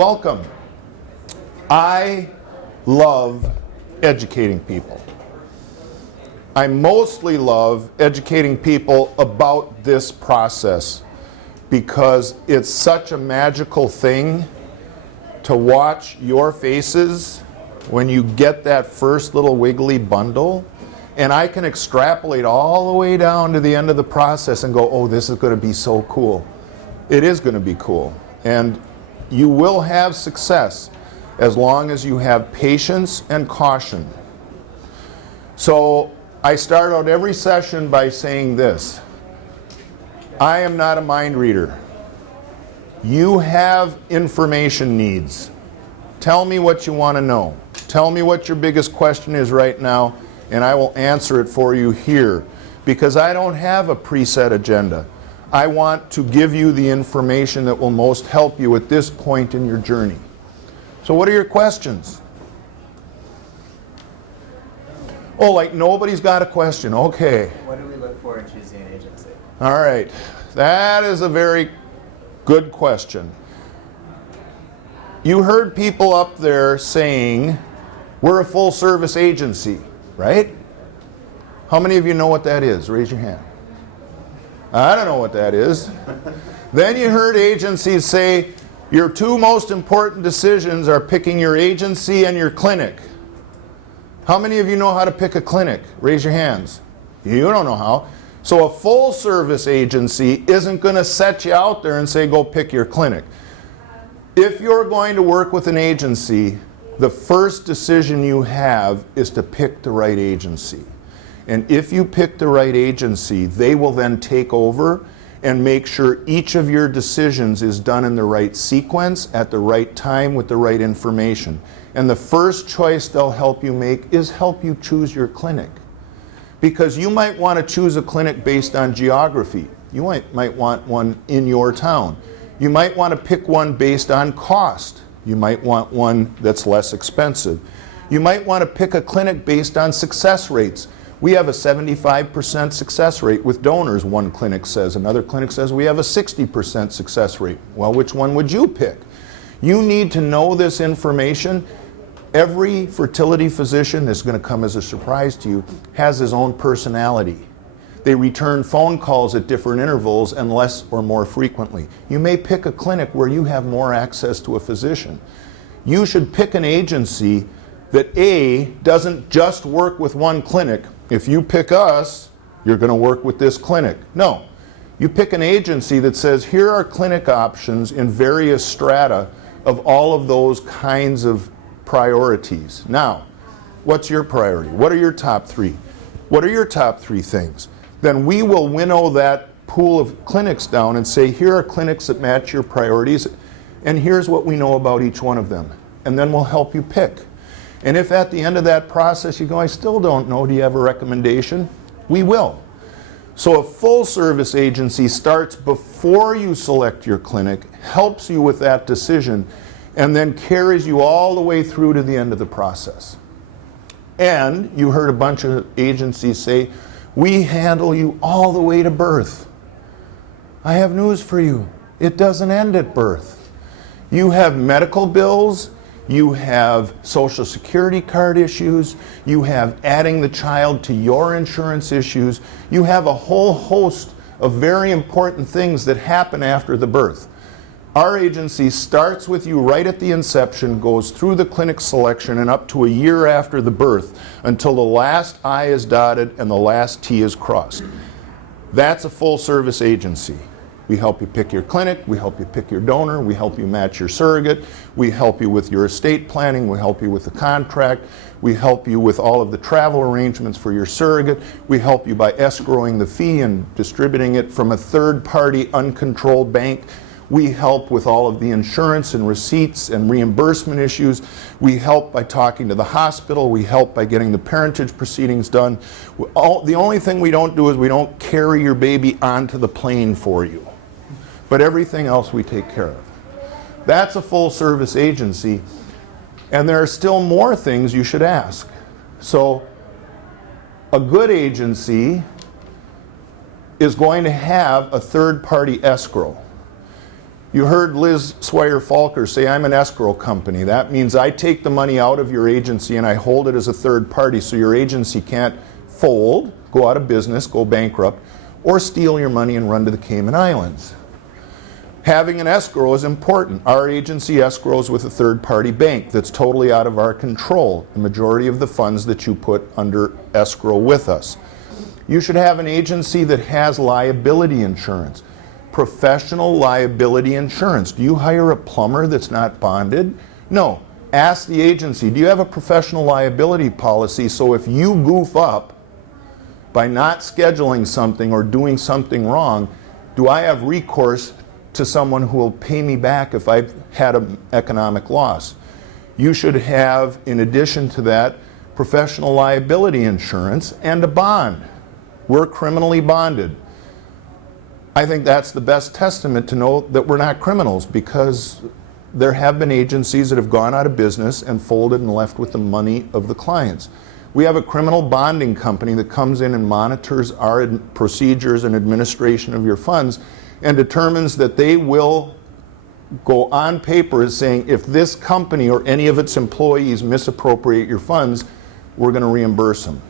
welcome. I love educating people. I mostly love educating people about this process because it's such a magical thing to watch your faces when you get that first little wiggly bundle, and I can extrapolate all the way down to the end of the process and go, oh, this is going to be so cool. It is going to be cool. And you will have success as long as you have patience and caution. So I start out every session by saying this: I am not a mind reader. You have information needs. Tell me what you want to know. Tell me what your biggest question is right now, and I will answer it for you here, because I don't have a preset agenda. I want to give you the information that will most help you at this point in your journey. So what are your questions? Oh, like nobody's got a question. Okay. What do we look for in choosing an agency? All right. That is a very good question. You heard people up there saying, we're a full service agency, right? How many of you know what that is? Raise your hand. I don't know what that is. Then you heard agencies say, your two most important decisions are picking your agency and your clinic. How many of you know how to pick a clinic? Raise your hands. You don't know how. So a full service agency isn't going to set you out there and say, go pick your clinic. If you're going to work with an agency, the first decision you have is to pick the right agency. And if you pick the right agency, they will then take over and make sure each of your decisions is done in the right sequence, at the right time, with the right information. And the first choice they'll help you make is help you choose your clinic. Because you might want to choose a clinic based on geography. You might want one in your town. You might want to pick one based on cost. You might want one that's less expensive. You might want to pick a clinic based on success rates. We have a 75% success rate with donors, one clinic says. Another clinic says we have a 60% success rate. Well, which one would you pick? You need to know this information. Every fertility physician, this is going to come as a surprise to you, has his own personality. They return phone calls at different intervals and less or more frequently. You may pick a clinic where you have more access to a physician. You should pick an agency that A, doesn't just work with one clinic. If you pick us, you're going to work with this clinic. No. You pick an agency that says, here are clinic options in various strata of all of those kinds of priorities. Now, what's your priority? What are your top three? What are your top three things? Then we will winnow that pool of clinics down and say, here are clinics that match your priorities, and here's what we know about each one of them. And then we'll help you pick. And if at the end of that process you go, I still don't know, do you have a recommendation? We will. So a full service agency starts before you select your clinic, helps you with that decision, and then carries you all the way through to the end of the process. And you heard a bunch of agencies say, we handle you all the way to birth. I have news for you. It doesn't end at birth. You have medical bills, you have Social Security card issues, you have adding the child to your insurance issues, you have a whole host of very important things that happen after the birth. Our agency starts with you right at the inception, goes through the clinic selection and up to a year after the birth until the last I is dotted and the last T is crossed. That's a full service agency. We help you pick your clinic, we help you pick your donor, we help you match your surrogate, we help you with your estate planning, we help you with the contract, we help you with all of the travel arrangements for your surrogate, we help you by escrowing the fee and distributing it from a third-party uncontrolled bank. We help with all of the insurance and receipts and reimbursement issues. We help by talking to the hospital. We help by getting the parentage proceedings done. The only thing we don't do is we don't carry your baby onto the plane for you. But everything else we take care of. That's a full service agency. And there are still more things you should ask. So a good agency is going to have a third-party escrow. You heard Liz Swire-Falker say, I'm an escrow company. That means I take the money out of your agency and I hold it as a third party so your agency can't fold, go out of business, go bankrupt, or steal your money and run to the Cayman Islands. Having an escrow is important. Our agency escrows with a third party bank that's totally out of our control, the majority of the funds that you put under escrow with us. You should have an agency that has liability insurance. Professional liability insurance. Do you hire a plumber that's not bonded? No. Ask the agency, do you have a professional liability policy so if you goof up by not scheduling something or doing something wrong, do I have recourse to someone who will pay me back if I've had an economic loss? You should have, in addition to that, professional liability insurance and a bond. We're criminally bonded. I think that's the best testament to know that we're not criminals, because there have been agencies that have gone out of business and folded and left with the money of the clients. We have a criminal bonding company that comes in and monitors our procedures and administration of your funds and determines that they will go on paper as saying, if this company or any of its employees misappropriate your funds, we're going to reimburse them.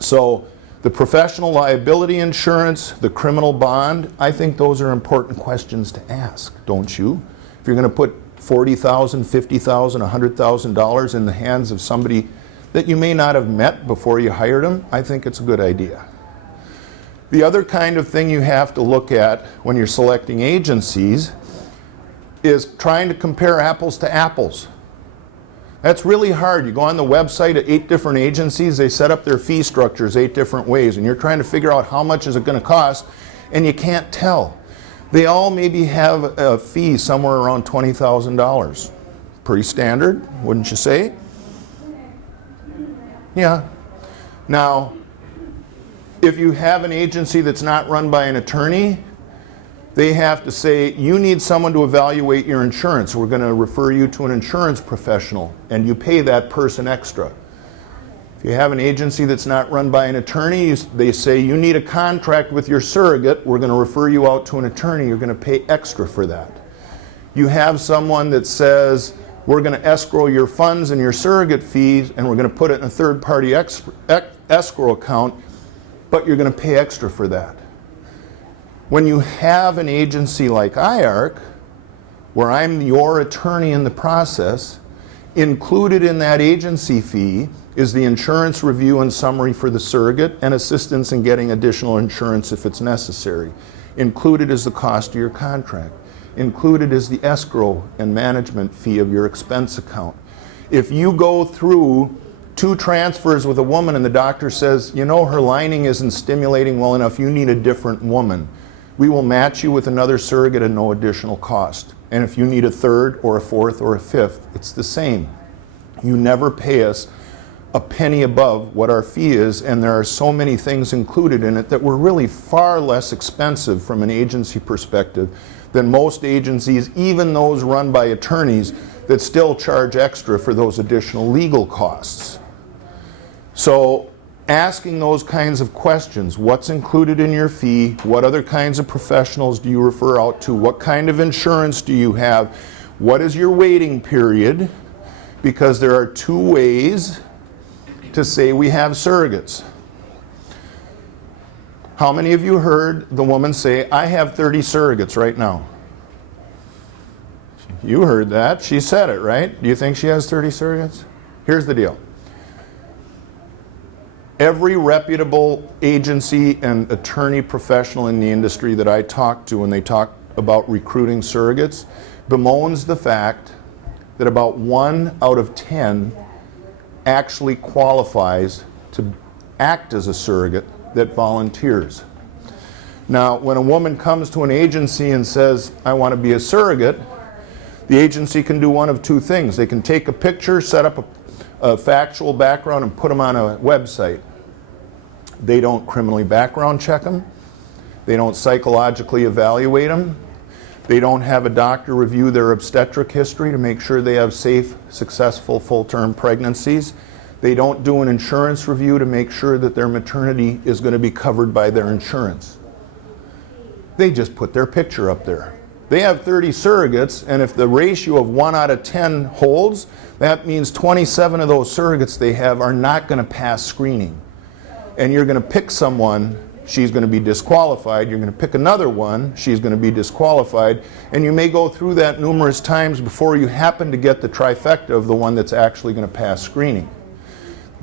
So the professional liability insurance, the criminal bond, I think those are important questions to ask, don't you? If you're going to put $40,000, $50,000, $100,000 in the hands of somebody that you may not have met before you hired them, I think it's a good idea. The other kind of thing you have to look at when you're selecting agencies is trying to compare apples to apples. That's really hard. You go on the website at 8 different agencies, they set up their fee structures 8 different ways, and you're trying to figure out how much is it going to cost, and you can't tell. They all maybe have a fee somewhere around $20,000. Pretty standard, wouldn't you say? Yeah. Now, if you have an agency that's not run by an attorney, they have to say, you need someone to evaluate your insurance. We're going to refer you to an insurance professional, and you pay that person extra. If you have an agency that's not run by an attorney, they say, you need a contract with your surrogate. We're going to refer you out to an attorney. You're going to pay extra for that. You have someone that says, we're going to escrow your funds and your surrogate fees, and we're going to put it in a third-party escrow account, but you're going to pay extra for that. When you have an agency like IARC, where I'm your attorney in the process, included in that agency fee is the insurance review and summary for the surrogate and assistance in getting additional insurance if it's necessary. Included is the cost of your contract. Included is the escrow and management fee of your expense account. If you go through 2 transfers with a woman and the doctor says, you know, her lining isn't stimulating well enough, you need a different woman, we will match you with another surrogate at no additional cost. And if you need a third or a fourth or a fifth, it's the same. You never pay us a penny above what our fee is, and there are so many things included in it that we're really far less expensive from an agency perspective than most agencies, even those run by attorneys, that still charge extra for those additional legal costs. So asking those kinds of questions, what's included in your fee, what other kinds of professionals do you refer out to, what kind of insurance do you have, what is your waiting period, because there are 2 ways to say we have surrogates. How many of you heard the woman say, I have 30 surrogates right now? You heard that. She said it, right? Do you think she has 30 surrogates? Here's the deal. Every reputable agency and attorney professional in the industry that I talk to when they talk about recruiting surrogates bemoans the fact that about 1 out of 10 actually qualifies to act as a surrogate that volunteers. Now, when a woman comes to an agency and says, I want to be a surrogate, the agency can do one of 2 things. They can take a picture, set up a factual background, and put them on a website. They don't criminally background check them. They don't psychologically evaluate them. They don't have a doctor review their obstetric history to make sure they have safe, successful full-term pregnancies. They don't do an insurance review to make sure that their maternity is going to be covered by their insurance. They just put their picture up there. They have 30 surrogates, and if the ratio of 1 out of 10 holds, that means 27 of those surrogates they have are not going to pass screening. And you're going to pick someone, she's going to be disqualified. You're going to pick another one, she's going to be disqualified. And you may go through that numerous times before you happen to get the trifecta of the one that's actually going to pass screening.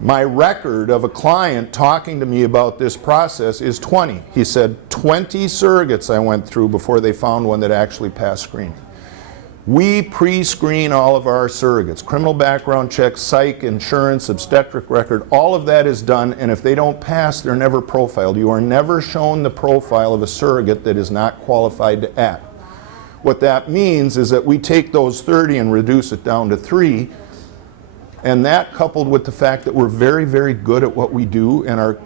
My record of a client talking to me about this process is 20. He said 20 surrogates I went through before they found one that actually passed screening. We pre-screen all of our surrogates. Criminal background checks, psych, insurance, obstetric record, all of that is done, and if they don't pass, they're never profiled. You are never shown the profile of a surrogate that is not qualified to act. What that means is that we take those 30 and reduce it down to 3, and that, coupled with the fact that we're very, very good at what we do, and our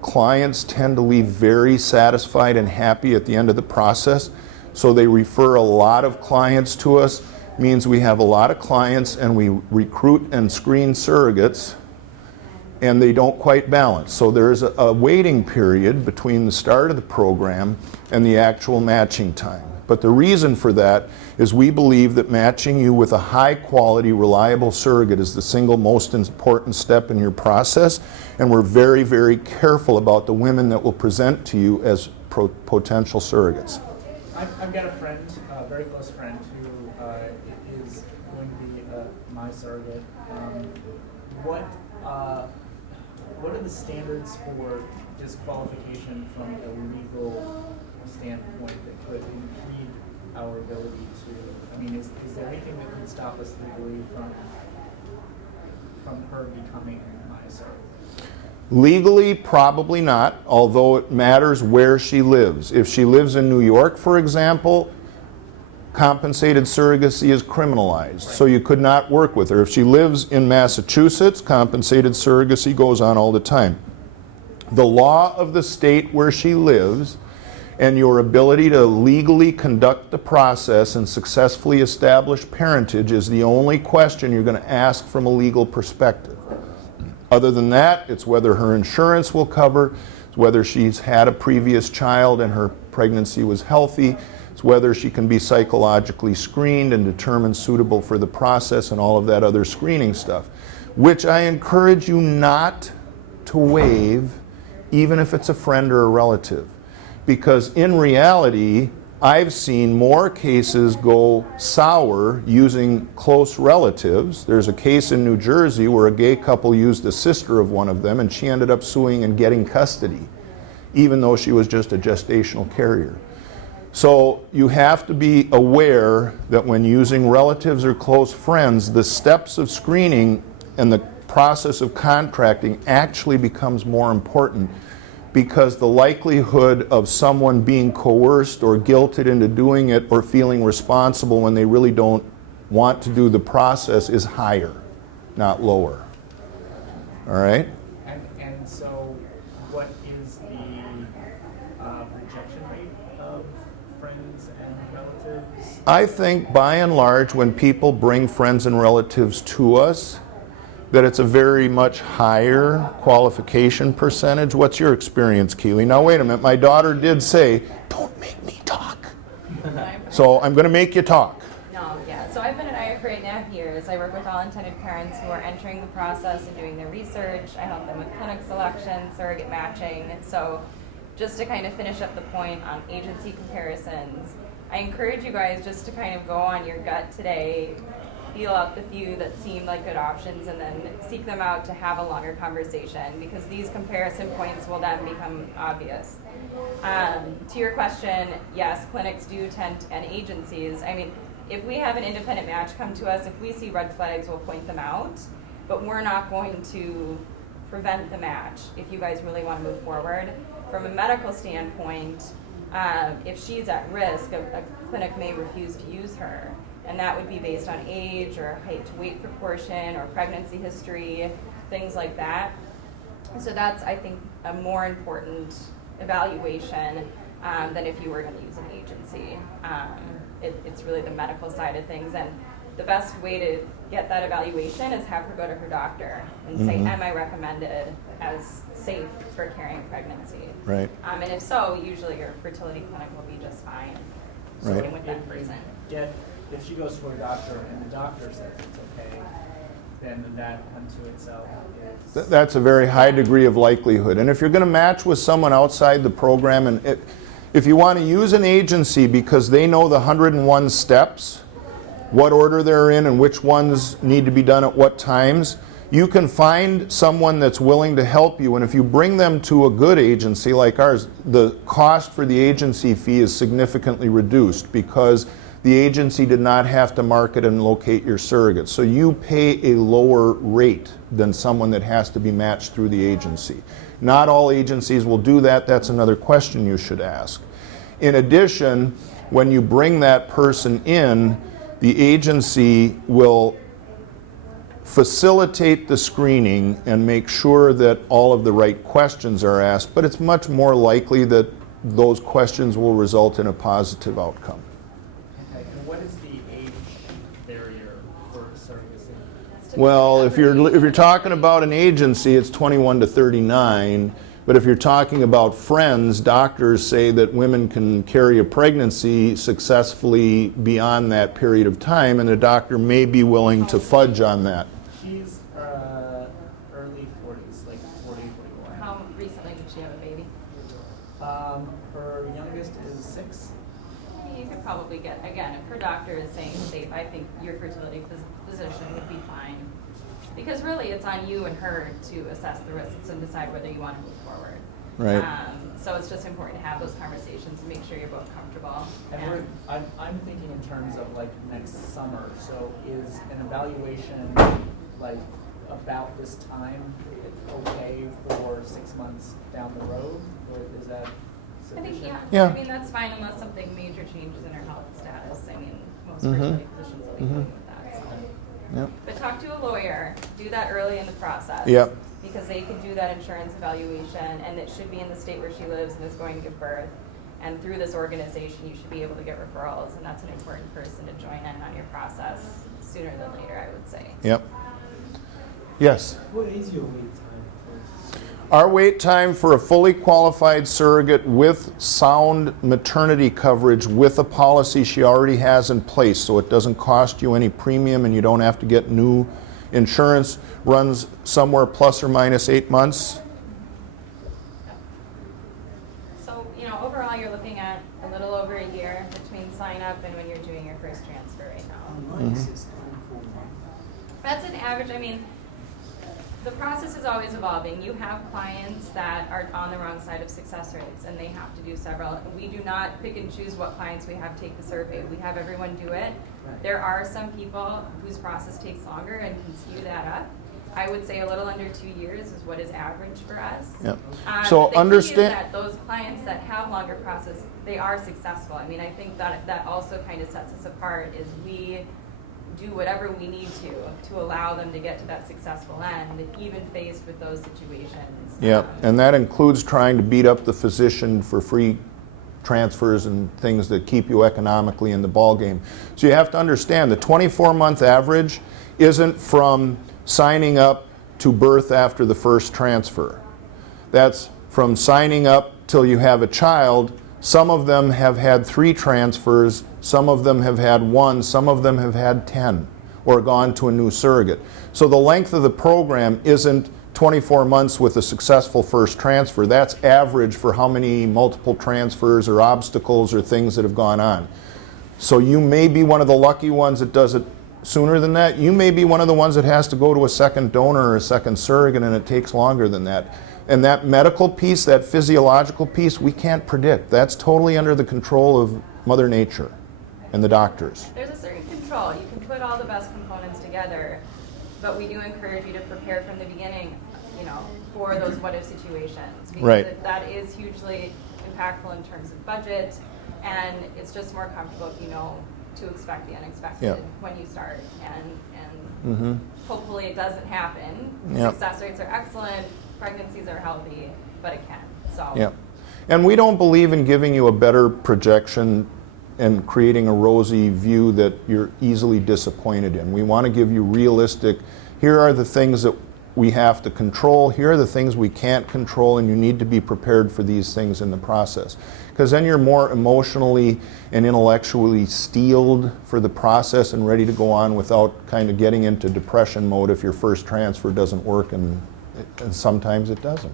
clients tend to leave very satisfied and happy at the end of the process, so they refer a lot of clients to us, means we have a lot of clients and we recruit and screen surrogates, and they don't quite balance. So there's a waiting period between the start of the program and the actual matching time. But the reason for that is we believe that matching you with a high quality, reliable surrogate is the single most important step in your process, and we're very, very careful about the women that will present to you as potential surrogates. I've got a friend, a very close friend, who is going to be my surrogate. What are the standards for disqualification from a legal standpoint that could impede our ability to? I mean, is there anything that could stop us legally from her becoming my surrogate? Legally, probably not, although it matters where she lives. If she lives in New York, for example, compensated surrogacy is criminalized, right. So you could not work with her. If she lives in Massachusetts, compensated surrogacy goes on all the time. The law of the state where she lives and your ability to legally conduct the process and successfully establish parentage is the only question you're going to ask from a legal perspective. Other than that, it's whether her insurance will cover, it's whether she's had a previous child and her pregnancy was healthy, it's whether she can be psychologically screened and determined suitable for the process and all of that other screening stuff, which I encourage you not to waive, even if it's a friend or a relative. Because in reality, I've seen more cases go sour using close relatives. There's a case in New Jersey where a gay couple used the sister of one of them, and she ended up suing and getting custody, even though she was just a gestational carrier. So you have to be aware that when using relatives or close friends, the steps of screening and the process of contracting actually becomes more important, because the likelihood of someone being coerced or guilted into doing it or feeling responsible when they really don't want to do the process is higher, not lower. All right? And so what is the rejection rate of friends and relatives? I think by and large when people bring friends and relatives to us, that it's a very much higher qualification percentage. What's your experience, Keely? Now wait a minute, my daughter did say, don't make me talk. So I'm going to make you talk. No, yeah. So I've been at IARC for 8.5 years. I work with all intended parents who are entering the process and doing their research. I help them with clinic selection, surrogate matching. So just to kind of finish up the point on agency comparisons, I encourage you guys just to kind of go on your gut today, feel out the few that seem like good options, and then seek them out to have a longer conversation, because these comparison points will then become obvious. To your question, yes, clinics do tend to, and agencies, I mean, if we have an independent match come to us, if we see red flags, we'll point them out, but we're not going to prevent the match if you guys really want to move forward. From a medical standpoint, if she's at risk, a clinic may refuse to use her. And that would be based on age or height to weight proportion or pregnancy history, things like that. So that's, I think, a more important evaluation than if you were going to use an agency. It's really the medical side of things. And the best way to get that evaluation is have her go to her doctor and say, am I recommended as safe for carrying pregnancy? Right. And if so, usually your fertility clinic will be just fine. So Right. if with that person. if she goes to her doctor and the doctor says it's okay, then that unto itself is. That's a very high degree of likelihood. And if you're going to match with someone outside the program, and if you want to use an agency because they know the 101 steps, what order they're in and which ones need to be done at what times, you can find someone that's willing to help you. And if you bring them to a good agency like ours, the cost for the agency fee is significantly reduced because the agency did not have to market and locate your surrogate. So you pay a lower rate than someone that has to be matched through the agency. Not all agencies will do that. That's another question you should ask. In addition, when you bring that person in, the agency will facilitate the screening and make sure that all of the right questions are asked, but it's much more likely that those questions will result in a positive outcome. Okay, and what is the age barrier for surrogacy? Well, if you're talking about an agency, it's 21 to 39. But if you're talking about friends, doctors say that women can carry a pregnancy successfully beyond that period of time, and the doctor may be willing to fudge on that. She's early 40s, like 40, 41. How recently did she have a baby? Her youngest is 6. You could probably get, again, if her doctor is saying safe, I think your fertility physician would be fine. Because really it's on you and her to assess the risks and decide whether you want to move forward. Right. So it's just important to have those conversations and make sure you're both comfortable. And I'm thinking in terms of like next summer. So is an evaluation like about this time okay for 6 months down the road, or is that I think, sufficient? yeah. Yeah. I mean, that's fine unless something major changes in her health status. I mean, most Mhm. fertility physicians will be Mhm. fine with that. So. Yep. But talk to a lawyer. Do that early in the process. Yep. Because they can do that insurance evaluation, and it should be in the state where she lives and is going to give birth. And through this organization, you should be able to get referrals, and that's an important person to join in on your process sooner than later, I would say. Yep. Yes? What is your wait time for? Our wait time for a fully qualified surrogate with sound maternity coverage with a policy she already has in place, so it doesn't cost you any premium and you don't have to get new insurance, runs somewhere plus or minus 8 months. So, overall, you're looking at a little over a year between sign up and when you're doing your first transfer right now. Online says 24 months. That's an average. I mean, the process is always evolving. You have clients that are on the wrong side of success rates, and they have to do several. We do not pick and choose what clients we have take the survey. We have everyone do it. Right. There are some people whose process takes longer and can speed that up. I would say a little under 2 years is what is average for us. Yep. But So the key is understand. that those clients that have longer process, they are successful. I mean, I think that also kind of sets us apart is we do whatever we need to allow them to get to that successful end, even faced with those situations. Yep, and that includes trying to beat up the physician for free transfers and things that keep you economically in the ballgame. So you have to understand the 24-month average isn't from signing up to birth after the first transfer. That's from signing up till you have a child. Some of them have had 3 transfers, some of them have had 1, some of them have had 10, or gone to a new surrogate. So the length of the program isn't 24 months with a successful first transfer. That's average for how many multiple transfers or obstacles or things that have gone on. So you may be one of the lucky ones that does it sooner than that. You may be one of the ones that has to go to a second donor or a second surrogate, and it takes longer than that. And that medical piece, that physiological piece, we can't predict. That's totally under the control of Mother Nature and the doctors. There's a certain control. You can put all the best components together, but we do encourage you to prepare from the beginning, for those what-if situations. Because Right. that is hugely impactful in terms of budget, and it's just more comfortable if you know to expect the unexpected Yep. when you start. And Mm-hmm. hopefully it doesn't happen. Yep. Success rates are excellent, pregnancies are healthy, but it can. So. Yeah. And we don't believe in giving you a better projection and creating a rosy view that you're easily disappointed in. We want to give you realistic, here are the things that we have to control, here are the things we can't control, and you need to be prepared for these things in the process. Because then you're more emotionally and intellectually steeled for the process and ready to go on without kind of getting into depression mode if your first transfer doesn't work, and sometimes it doesn't.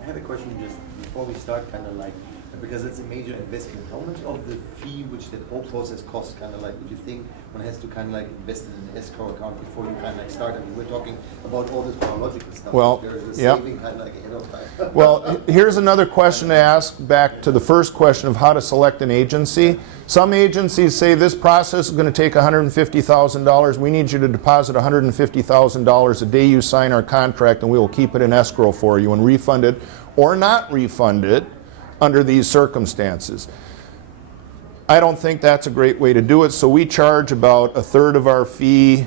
I had a question just before we start, kind of like, because it's a major investment. How much of the fee which that whole process costs, kind of like, would you think one has to kind of like invest in an escrow account before you kind of like start? I mean, we're talking about all this biological stuff. Well, there is a yep. saving kind of like ahead of time. Well, here's another question to ask back to the first question of how to select an agency. Some agencies say this process is going to take $150,000. We need you to deposit $150,000 the day you sign our contract, and we will keep it in escrow for you and refund it or not refund it under these circumstances. I don't think that's a great way to do it, so we charge about 1/3 of our fee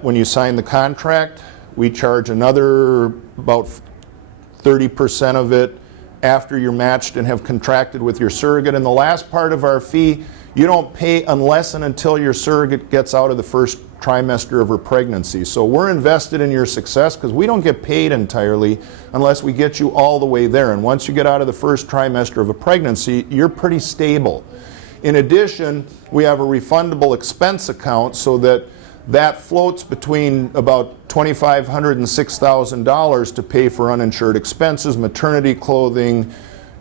when you sign the contract. We charge another about 30% of it after you're matched and have contracted with your surrogate. And the last part of our fee, you don't pay unless and until your surrogate gets out of the first trimester of her pregnancy. So we're invested in your success because we don't get paid entirely unless we get you all the way there. And once you get out of the first trimester of a pregnancy, you're pretty stable. In addition, we have a refundable expense account so that floats between about $2,500 and $6,000 to pay for uninsured expenses, maternity clothing,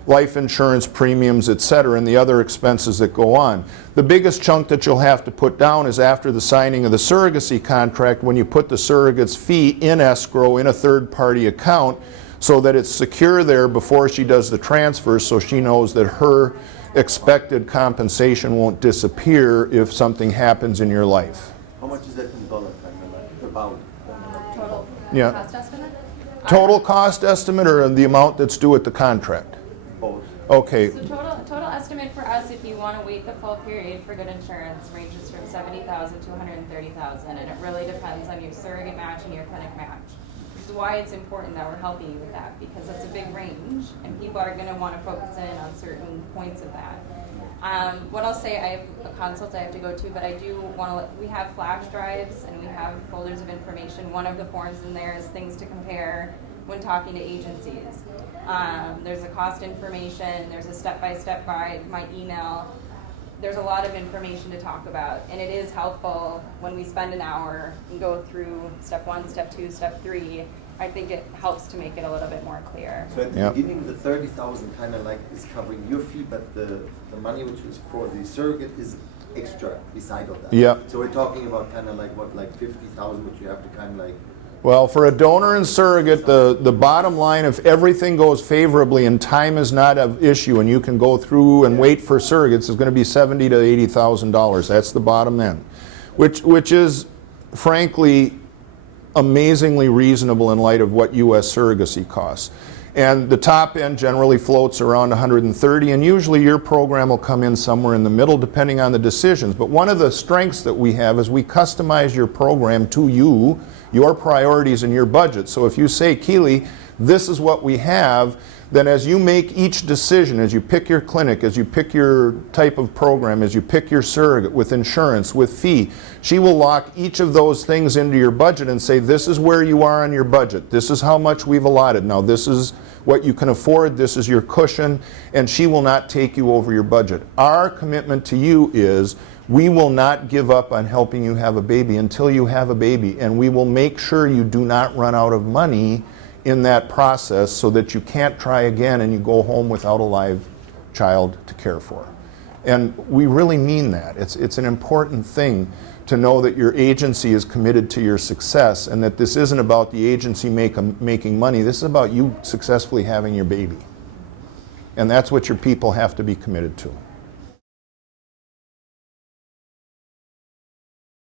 life insurance premiums, etc., and the other expenses that go on. The biggest chunk that you'll have to put down is after the signing of the surrogacy contract, when you put the surrogate's fee in escrow in a third-party account so that it's secure there before she does the transfer, so she knows that her expected compensation won't disappear if something happens in your life. How much is that in dollar kind of like, about? Total Yeah. cost estimate? Total cost estimate or the amount that's due at the contract? Both. Okay. So total estimate for us, if you want to wait the full period for good insurance, ranges from $70,000 to $130,000, and it really depends on your surrogate match and your clinic match. Which is why it's important that we're helping you with that, because that's a big range, and people are going to want to focus in on certain points of that. What I'll say, I have a consult I have to go to, but I do want to. We have flash drives and we have folders of information. One of the forms in there is things to compare when talking to agencies. There's a cost information, there's a step-by-step guide, my email. There's a lot of information to talk about, and it is helpful when we spend an hour and go through step 1, step 2, step 3. I think it helps to make it a little bit more clear. So at the Yep. beginning, the 30,000 kind of like is covering your fee, but the money which is for the surrogate is extra beside of that. Yep. So we're talking about kind of like what, like 50,000, which you have to kind of like. Well, for a donor and surrogate, the bottom line, if everything goes favorably and time is not an issue and you can go through and wait for surrogates, is going to be $70,000 to $80,000. That's the bottom end, which is, frankly, amazingly reasonable in light of what U.S. surrogacy costs. And the top end generally floats around $130,000, and usually your program will come in somewhere in the middle depending on the decisions. But one of the strengths that we have is we customize your program to you, your priorities and your budget. So if you say, Keely, this is what we have, then as you make each decision, as you pick your clinic, as you pick your type of program, as you pick your surrogate with insurance, with fee, she will lock each of those things into your budget and say, this is where you are on your budget. This is how much we've allotted. Now this is what you can afford. This is your cushion, and she will not take you over your budget. Our commitment to you is we will not give up on helping you have a baby until you have a baby, and we will make sure you do not run out of money in that process so that you can't try again and you go home without a live child to care for. And we really mean that. It's an important thing to know that your agency is committed to your success and that this isn't about the agency making money. This is about you successfully having your baby. And that's what your people have to be committed to.